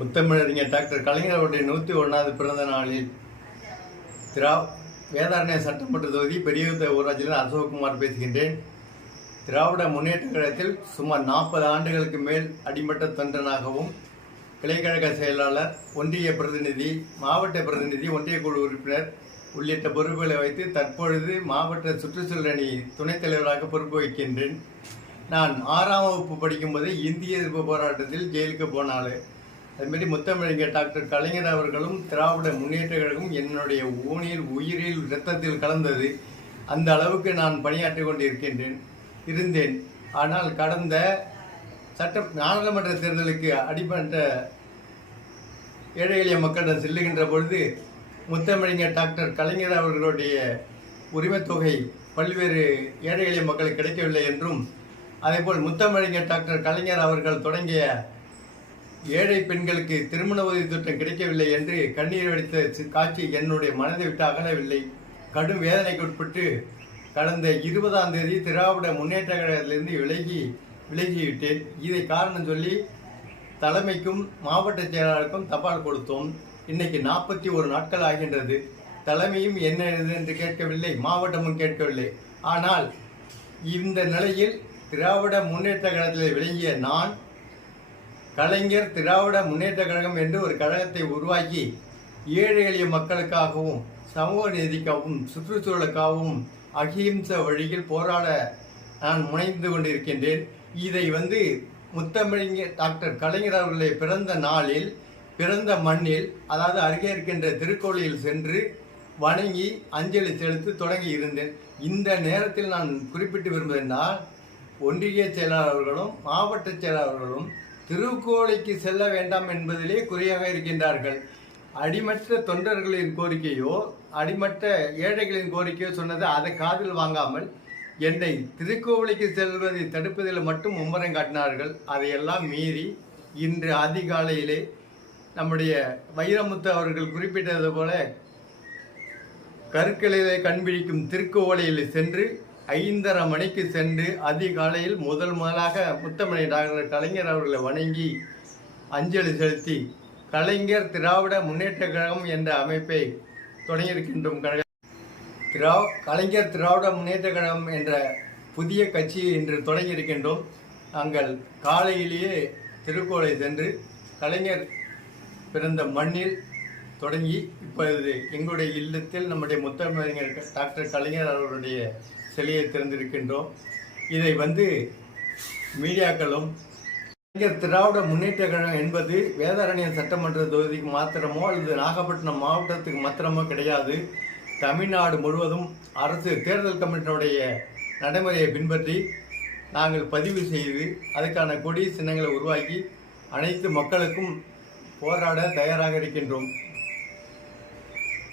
முத்தமிழறிஞர் டாக்டர் கலைஞர் அவருடைய 101வது பிறந்த நாளில் வேதாரண்ய சட்டமன்ற தொகுதி பெரிய ஊராட்சியில் அசோக்குமார் பேசுகின்றேன். திராவிட முன்னேற்ற கழகத்தில் சுமார் 40 ஆண்டுகளுக்கு மேல் அடிமட்ட தொண்டனாகவும் கிளைக்கழக செயலாளர், ஒன்றிய பிரதிநிதி, மாவட்ட பிரதிநிதி, ஒன்றிய குழு உறுப்பினர் உள்ளிட்ட பொறுப்புகளை வைத்து தற்பொழுது மாவட்ட சுற்றுச்சூழல் அணி துணைத் தலைவராக பொறுப்பு வகிக்கின்றேன். நான் 6ஆம் வகுப்பு படிக்கும்போது இந்திய எதிர்ப்பு போராட்டத்தில் ஜெயிலுக்கு போனாள். அதுமாரி முத்தமிழறிஞர் டாக்டர் கலைஞர் அவர்களும் திராவிட முன்னேற்ற கழகம் என்னுடைய ஊனில், உயிரில், இரத்தத்தில் கலந்தது. அந்த அளவுக்கு நான் பணியாற்றி கொண்டிருந்தேன். ஆனால் கடந்த நாடாளுமன்ற தேர்தலுக்கு அடிப்பட்ட ஏழை எளிய மக்களிடம் செல்லுகின்ற பொழுது முத்தமிழறிஞர் டாக்டர் கலைஞர் அவர்களுடைய உரிமைத் தொகை பல்வேறு ஏழை எளிய மக்களுக்கு கிடைக்கவில்லை என்றும், அதேபோல் முத்தமிழறிஞர் டாக்டர் கலைஞர் அவர்கள் தொடங்கிய ஏழை பெண்களுக்கு திருமண உதவி திட்டம் கிடைக்கவில்லை என்று கண்ணீர் வடித்த காட்சி என்னுடைய மனதை விட்டு அகலவில்லை. கடும் வேதனைக்கு உட்பட்டு கடந்த 20ஆம் தேதி திராவிட முன்னேற்ற கழகத்திலிருந்து விலகிவிட்டேன். இதை காரணம் சொல்லி தலைமைக்கும் மாவட்ட செயலாளருக்கும் தபால் கொடுத்தோம். இன்னைக்கு 41 நாட்கள் ஆகின்றது. தலைமையும் என்ன என்று கேட்கவில்லை, மாவட்டமும் கேட்கவில்லை. ஆனால் இந்த நிலையில் திராவிட முன்னேற்ற கழகத்தில் விளங்கிய நான், கலைஞர் திராவிட முன்னேற்ற கழகம் என்று ஒரு கழகத்தை உருவாக்கி ஏழை எளிய மக்களுக்காகவும் சமூக நீதிக்காகவும் சுற்றுச்சூழலுக்காகவும் அகிம்சை வழியில் போராட நான் முனைந்து கொண்டிருக்கின்றேன். இதை முத்தமிழறிஞர் டாக்டர் கலைஞர் அவர்களுடைய பிறந்த நாளில், பிறந்த மண்ணில், அதாவது அருகே இருக்கின்ற திருக்கோயிலில் சென்று வணங்கி அஞ்சலி செலுத்தி தொடங்கி இருந்தேன். இந்த நேரத்தில் நான் குறிப்பிட்டு விரும்புவதென்றால், ஒன்றிய செயலாளர்களும் மாவட்ட செயலாளர்களும் திருக்கோயிலுக்கு செல்ல வேண்டாம் என்பதிலே குறியாக இருக்கின்றார்கள். அடிமட்ட தொண்டர்களின் கோரிக்கையோ அடிமட்ட ஏழைகளின் கோரிக்கையோ சொன்னது அதை காதில் வாங்காமல் என்னை திருக்கோவிலுக்கு செல்வதை தடுப்பதில் மட்டும் மும்முரம் காட்டினார்கள். அதையெல்லாம் மீறி இன்று அதிகாலையிலே நம்முடைய வைரமுத்து அவர்கள் குறிப்பிட்டது போல கற்களிலே கண்பிடிக்கும் திருக்கோவிலில் சென்று 5:30 மணிக்கு சென்று அதிகாலையில் முதலாக முத்தமிழறிஞர் டாக்டர் கலைஞர் அவர்களை வணங்கி அஞ்சலி செலுத்தி கலைஞர் திராவிட முன்னேற்ற கழகம் என்ற அமைப்பை தொடங்கியிருக்கின்றோம். கலைஞர் திராவிட முன்னேற்ற கழகம் என்ற புதிய கட்சியை இன்று தொடங்கியிருக்கின்றோம். நாங்கள் காலையிலேயே திருக்கோளை சென்று கலைஞர் பிறந்த மண்ணில் தொடங்கி இப்பொழுது எங்களுடைய இல்லத்தில் நம்முடைய முத்தமிழறிஞர் டாக்டர் கலைஞர் அவர்களுடைய சிலையை திறந்திருக்கின்றோம். இதை மீடியாக்களும் கலைஞர் திராவிட முன்னேற்ற கழகம் என்பது வேதாரண்யம் சட்டமன்ற தொகுதிக்கு மாத்திரமோ அல்லது நாகப்பட்டினம் மாவட்டத்துக்கு மாத்திரமோ கிடையாது. தமிழ்நாடு முழுவதும் அரசு தேர்தல் கமிஷனுடைய நடைமுறையை பின்பற்றி நாங்கள் பதிவு செய்து அதுக்கான கொடி சின்னங்களை உருவாக்கி அனைத்து மக்களுக்கும் போராட தயாராக இருக்கின்றோம்.